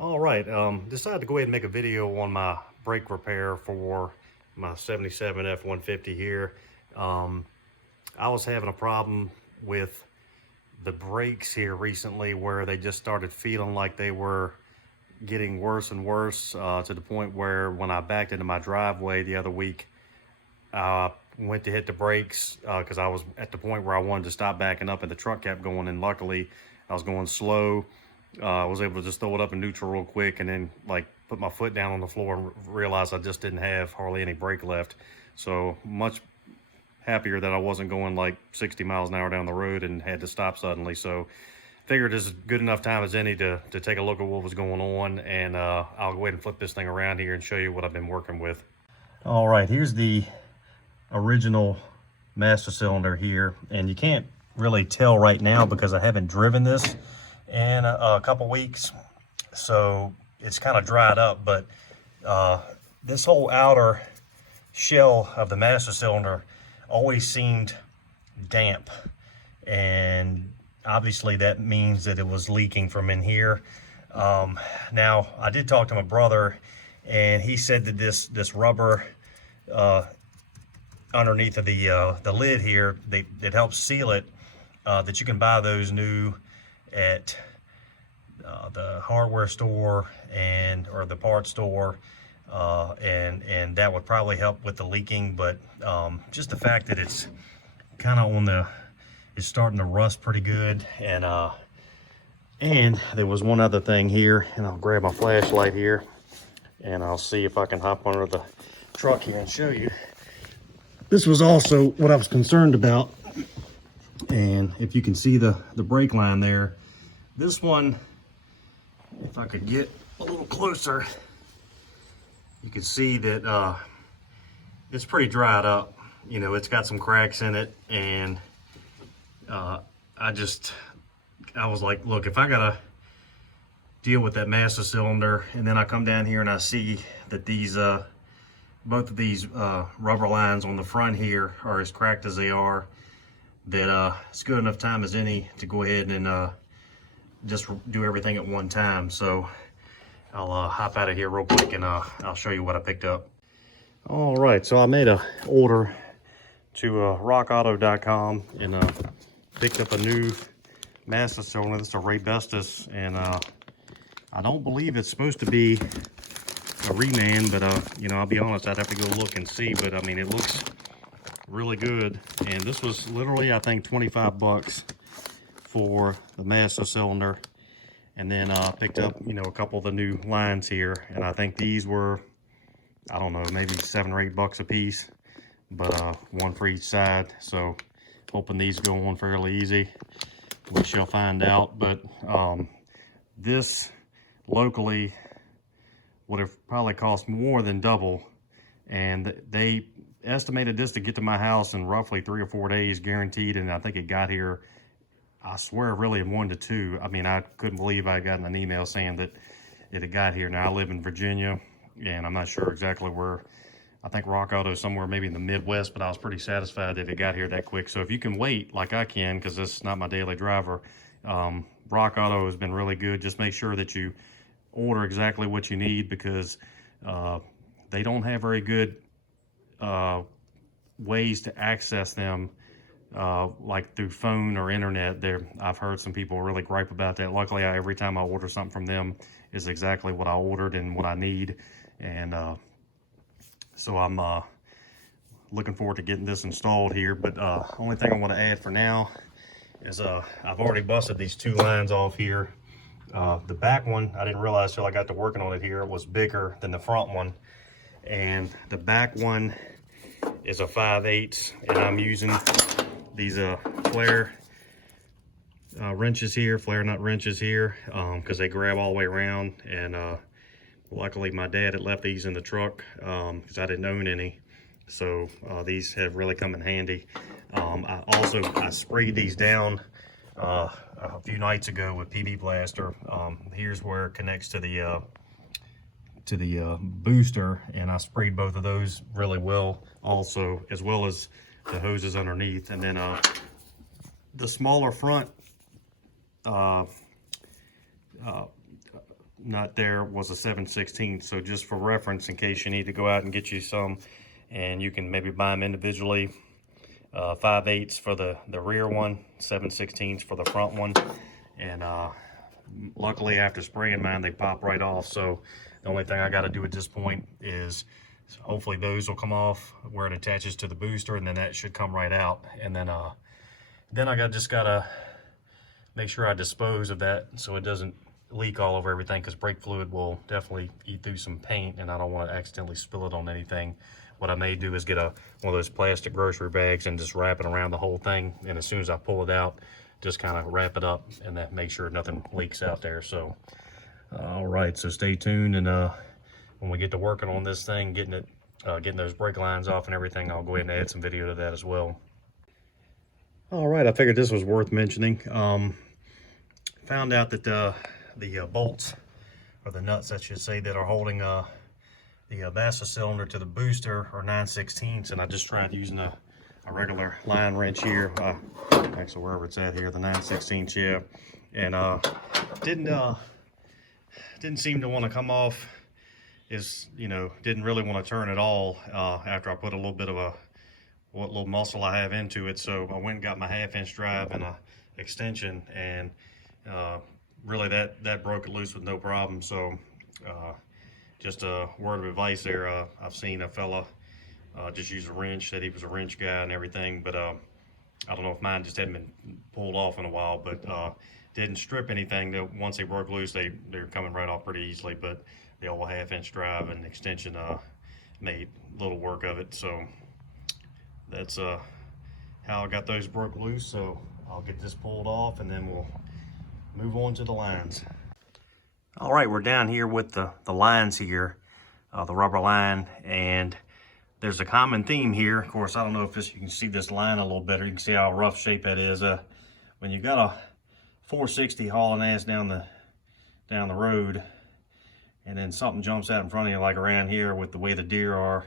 All right, decided to go ahead and make a video on my brake repair for my 77 F-150 here. I was having a problem with the brakes here recently where they just started feeling like they were getting worse and worse to the point where when I backed into my driveway the other week, I went to hit the brakes because I was at the point where I wanted to stop backing up and the truck kept going, and luckily I was going slow. I was able to just throw it up in neutral real quick and then like put my foot down on the floor and realize I just didn't have hardly any brake left. So much happier that I wasn't going like 60 miles an hour down the road and had to stop suddenly. So figured this is good enough time as any to take a look at what was going on, and I'll go ahead and flip this thing around here and show you what I've been working with. All right, here's the original master cylinder here, and you can't really tell right now because I haven't driven this in a couple weeks, so it's kind of dried up, but this whole outer shell of the master cylinder always seemed damp, and obviously that means that it was leaking from in here. Now I did talk to my brother, and he said that this rubber underneath of the lid here that helps seal it, that you can buy those new at the hardware store or the parts store, and that would probably help with the leaking. But just the fact that it's kind of it's starting to rust pretty good. And there was one other thing here, and I'll grab my flashlight here and I'll see if I can hop under the truck here and show you. This was also what I was concerned about, and if you can see the brake line there, this one, if I could get a little closer, you can see that it's pretty dried up. You know, it's got some cracks in it, and I was like, look, if I gotta deal with that master cylinder, and then I come down here and I see that these both of these rubber lines on the front here are as cracked as they are, that it's good enough time as any to go ahead and just do everything at one time. So I'll hop out of here real quick, and I'll show you what I picked up. All right, so I made a order to rockauto.com and picked up a new master cylinder. This is a Raybestos, and I don't believe it's supposed to be a reman, but you know, I'll be honest, I'd have to go look and see, but I mean, it looks really good. And this was literally, I think, 25 bucks for the master cylinder. And then picked up, you know, a couple of the new lines here, and I think these were, I don't know, maybe 7 or 8 bucks a piece, but one for each side. So hoping these go on fairly easy. We shall find out. But this locally would have probably cost more than double, and they estimated this to get to my house in roughly 3 or 4 days guaranteed, and I think it got here, I swear, really in 1 to 2. I mean, I couldn't believe I had gotten an email saying that it had got here. Now I live in Virginia, and I'm not sure exactly where. I think Rock Auto is somewhere maybe in the Midwest, but I was pretty satisfied that it got here that quick. So if you can wait like I can, because this is not my daily driver, Rock Auto has been really good. Just make sure that you order exactly what you need, because they don't have very good ways to access them, like through phone or internet. I've heard some people really gripe about that. Luckily, every time I order something from them is exactly what I ordered and what I need, and so I'm looking forward to getting this installed here. But only thing I want to add for now is I've already busted these 2 lines off here. The back one, I didn't realize till I got to working on it here, it was bigger than the front one, and the back one is a 5/8, and I'm using these flare wrenches here, flare nut wrenches here, because they grab all the way around. And luckily my dad had left these in the truck because I didn't own any, so these have really come in handy. I sprayed these down a few nights ago with PB Blaster. Here's where it connects to the booster, and I sprayed both of those really well also, as well as the hoses underneath. And then the smaller front nut there was a 7/16. So just for reference, in case you need to go out and get you some, and you can maybe buy them individually. 5/8 for the rear one, 7/16 for the front one. And luckily after spraying mine, they pop right off. So the only thing I got to do at this point is hopefully those will come off where it attaches to the booster, and then that should come right out. And then I just gotta make sure I dispose of that so it doesn't leak all over everything, because brake fluid will definitely eat through some paint, and I don't want to accidentally spill it on anything. What I may do is get one of those plastic grocery bags and just wrap it around the whole thing, and as soon as I pull it out, just kind of wrap it up and then make sure nothing leaks out there. So all right, so stay tuned, and when we get to working on this thing, getting those brake lines off and everything, I'll go ahead and add some video to that as well. All right, I figured this was worth mentioning. Found out that the bolts, or the nuts I should say, that are holding the master cylinder to the booster are 9/16, and I just tried using a regular line wrench here, actually wherever it's at here, the 9/16, yeah, and didn't seem to want to come off. Didn't really want to turn at all after I put a little bit of what little muscle I have into it. So I went and got my 1/2-inch drive and a extension, and really that broke it loose with no problem. So just a word of advice there. I've seen a fella just use a wrench, said he was a wrench guy and everything, but I don't know if mine just hadn't been pulled off in a while, but didn't strip anything. Once they broke loose, they're coming right off pretty easily. But the old 1/2-inch drive and extension made little work of it. So that's how I got those broke loose. So I'll get this pulled off, and then we'll move on to the lines. All right, we're down here with the lines here, the rubber line, and there's a common theme here. Of course, I don't know if you can see this line a little better. You can see how rough shape that is. When you got a 460 hauling ass down the road, and then something jumps out in front of you, like around here with the way the deer are.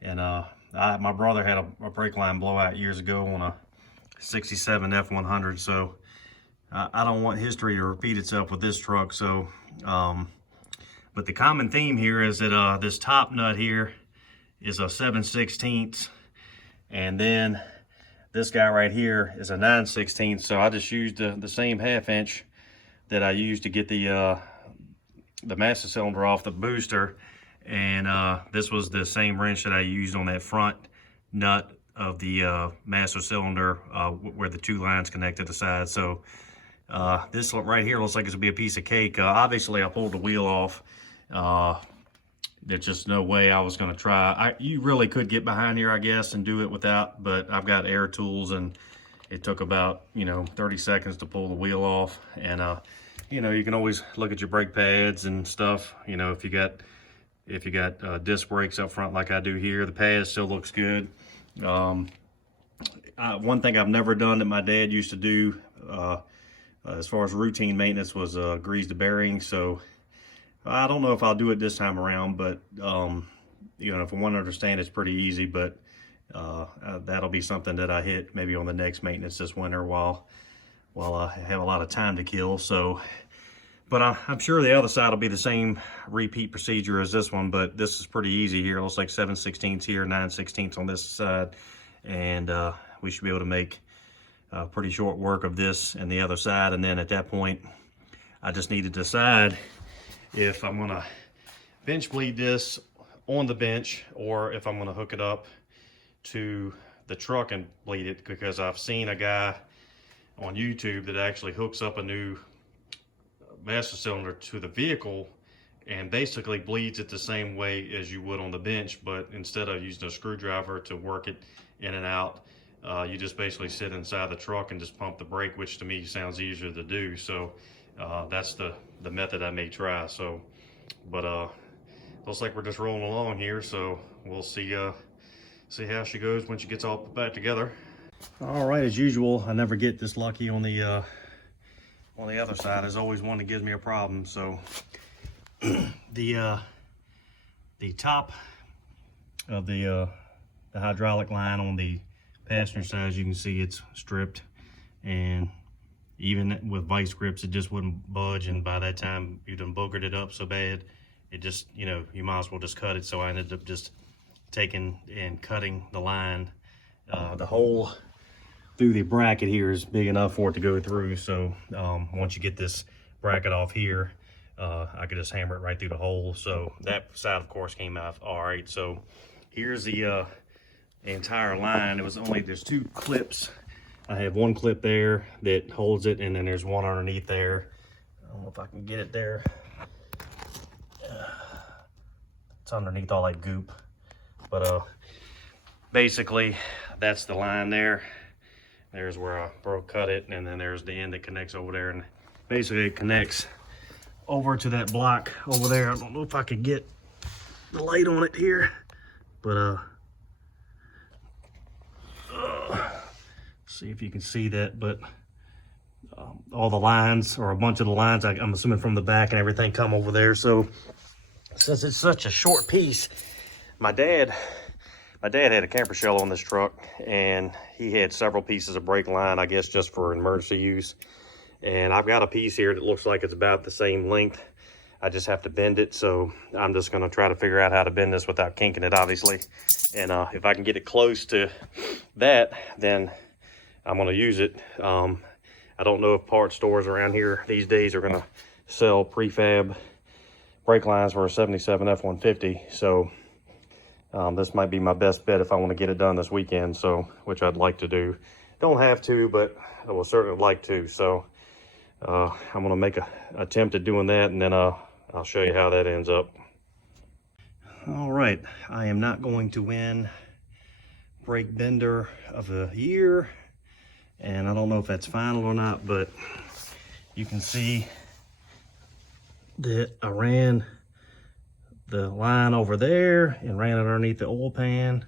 And my brother had a brake line blowout years ago on a 67 F-100, so I don't want history to repeat itself with this truck. So but the common theme here is that this top nut here is a 7/16, and then this guy right here is a 9/16. So I just used the same 1/2-inch that I used to get the master cylinder off the booster, and this was the same wrench that I used on that front nut of the master cylinder where the two lines connect to the side. So this right here looks like it's gonna be a piece of cake. Obviously I pulled the wheel off. There's just no way I was gonna try. You really could get behind here, I guess, and do it without, but I've got air tools, and it took about 30 seconds to pull the wheel off. And you can always look at your brake pads and stuff. If you got disc brakes up front like I do here, the pad still looks good. One thing I've never done that my dad used to do as far as routine maintenance was grease the bearings. So I don't know if I'll do it this time around, but if I want to understand, it's pretty easy. But that'll be something that I hit maybe on the next maintenance this winter while I have a lot of time to kill. So, but I'm sure the other side will be the same repeat procedure as this one, but this is pretty easy here. It looks like 7/16 here, 9/16 on this side, and we should be able to make pretty short work of this and the other side. And then at that point, I just need to decide if I'm gonna bench bleed this on the bench, or if I'm gonna hook it up to the truck and bleed it, because I've seen a guy on YouTube that actually hooks up a new master cylinder to the vehicle and basically bleeds it the same way as you would on the bench, but instead of using a screwdriver to work it in and out, you just basically sit inside the truck and just pump the brake, which to me sounds easier to do. So that's the method I may try. So, but looks like we're just rolling along here, so we'll see how she goes when she gets all put back together. All right, as usual, I never get this lucky on the other side. There's always one that gives me a problem. So the top of the hydraulic line on the passenger side, as you can see, it's stripped, and even with vice grips, it just wouldn't budge. And by that time, you done boogered it up so bad, it just, you know, you might as well just cut it. So I ended up just taking and cutting the line. The hole through the bracket here is big enough for it to go through. So once you get this bracket off here, I could just hammer it right through the hole. So that side, of course, came out all right. So here's the entire line. It was only, there's 2 clips. I have 1 clip there that holds it, and then there's one underneath there. I don't know if I can get it there. It's underneath all that goop. But basically, that's the line there. There's where I cut it, and then there's the end that connects over there. And basically, it connects over to that block over there. I don't know if I could get the light on it here, but see if you can see that. But all the lines, or a bunch of the lines, I'm assuming from the back and everything, come over there. So since it's such a short piece, my dad had a camper shell on this truck, and he had several pieces of brake line, I guess just for emergency use. And I've got a piece here that looks like it's about the same length. I just have to bend it. So I'm just gonna try to figure out how to bend this without kinking it, obviously. And if I can get it close to that, then I'm gonna use it. I don't know if part stores around here these days are gonna sell prefab brake lines for a 77 F-150. So this might be my best bet if I want to get it done this weekend, so which I'd like to do. Don't have to, but I will certainly like to. So I'm going to make an attempt at doing that, and then I'll show you how that ends up. All right, I am not going to win brake bender of the year, and I don't know if that's final or not, but you can see that I ran the line over there and ran it underneath the oil pan,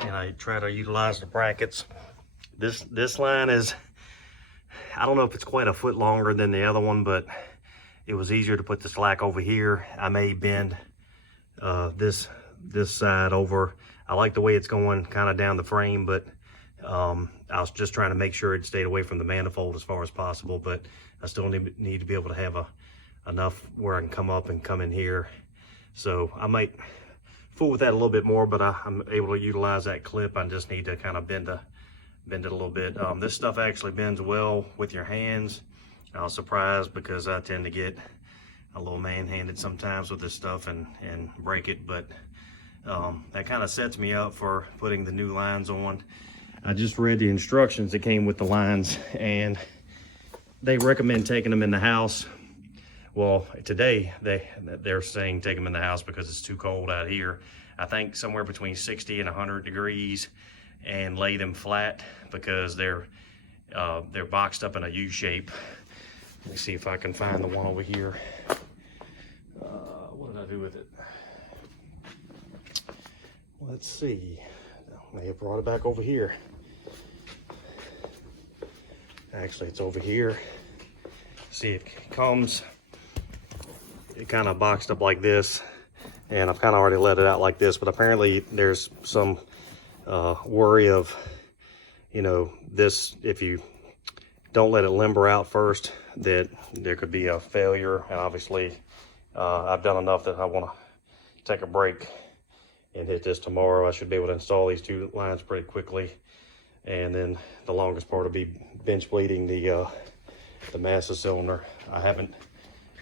and I try to utilize the brackets. This line is, I don't know if it's quite a foot longer than the other one, but it was easier to put the slack over here. I may bend this side over. I like the way it's going kind of down the frame, but I was just trying to make sure it stayed away from the manifold as far as possible, but I still need to be able to have enough where I can come up and come in here. So I might fool with that a little bit more, but I'm able to utilize that clip. I just need to kind of bend it a little bit. This stuff actually bends well with your hands. I was surprised because I tend to get a little man-handed sometimes with this stuff and break it, but that kind of sets me up for putting the new lines on. I just read the instructions that came with the lines, and they recommend taking them in the house. Well, today they're saying take them in the house because it's too cold out here. I think somewhere between 60 and 100 degrees, and lay them flat because they're boxed up in a U shape. Let me see if I can find the one over here. What did I do with it? Let's see. I may have brought it back over here. Actually, it's over here. See, it comes, it kind of boxed up like this, and I've kind of already let it out like this, but apparently there's some worry of, you know, this, if you don't let it limber out first, that there could be a failure. And obviously I've done enough that I want to take a break and hit this tomorrow. I should be able to install these 2 lines pretty quickly, and then the longest part will be bench bleeding the master cylinder. I haven't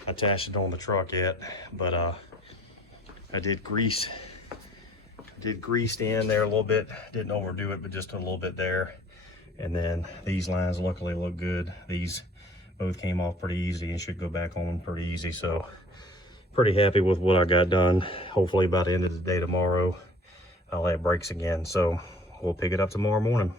attached it on the truck yet, but I did grease the end there a little bit. Didn't overdo it, but just a little bit there. And then these lines luckily look good. These both came off pretty easy and should go back on pretty easy. So pretty happy with what I got done. Hopefully by the end of the day tomorrow, I'll have brakes again. So we'll pick it up tomorrow morning.